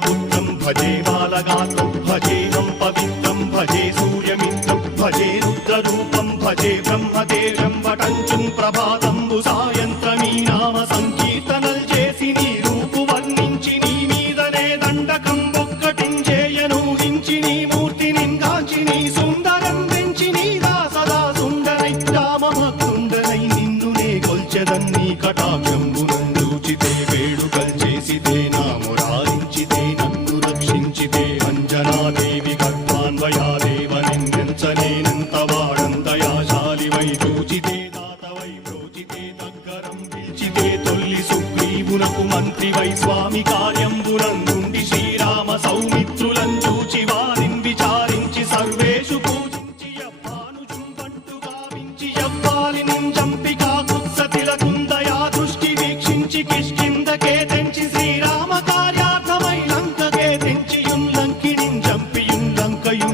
वायुपुत्रं भजे बालगात्रं भजेहं पवित्रं भजे सूर्यमित्रं भजे रुद्ररूपं भजे ब्रह्मदेवं वटञ्चुं ప్రభాతంబు సాయంత్రమీ నామ సంకీర్తనల్ చేసి నీ రూపు వర్ణించి నీ మీదనే దండకం ఒక్కటించేయను హించి నీ మూర్తిని గాంచి నీ సుందరం పెంచి నీ దాసదా సుందరై రామభక్తుండనై నిన్నునే కొల్చెదన్ని కటాక్షంబునందూచితే వేడుకల్ చేసితే నా మురారించితే నన్ను రక్షించితే అంజనాదేవి గర్భాన్వయాదేవ నిన్నెంచనేనంత వాడంతయాశాలివై చూచితే సుగ్రీవునకు మంత్రివై స్వామి కార్యంబునందుండి శ్రీరామ సౌమిత్రులను చూచి వారిని విచారించి సర్వేషు పూజించి యవ్వాను చుంబంటు గావించి యవ్వాలిని చంపికా కుత్సతిలకుందయా దృష్టి వీక్షించి కిష్కిందకే తెంచి శ్రీరామ కార్యార్థమై లంకకే తెంచి యుంలంకిని చంపియుంలంకయుంగాచియుం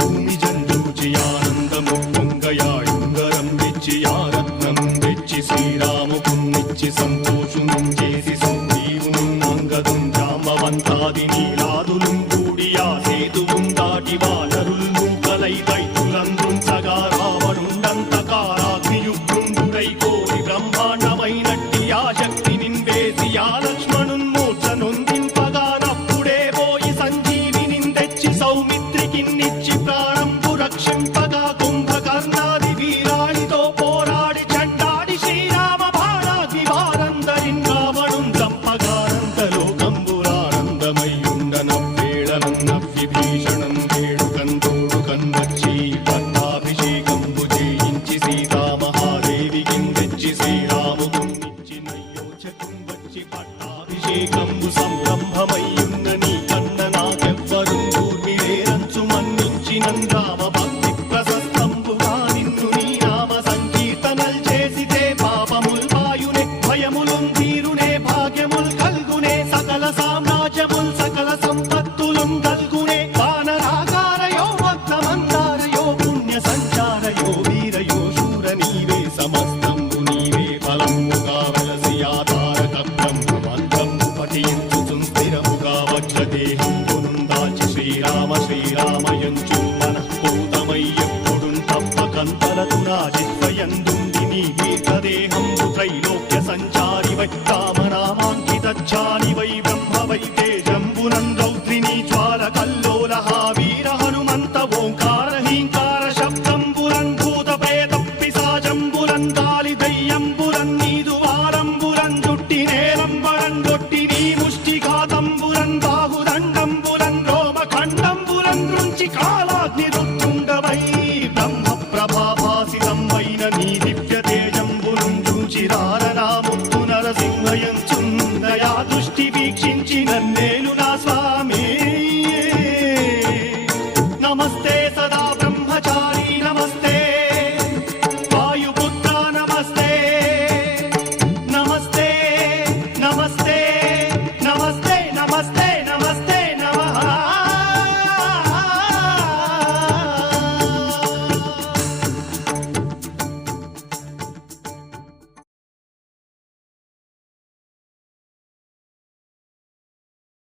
భూమి జంజూచి ఆనందము పొంగయాయుంగరం తెచ్చి ఆరత్నం తెచ్చి శ్రీరాముకున్నిచ్చి సంతోషుం చేసి సుగ్రీవును అంగదుం జాంబవంతాదిని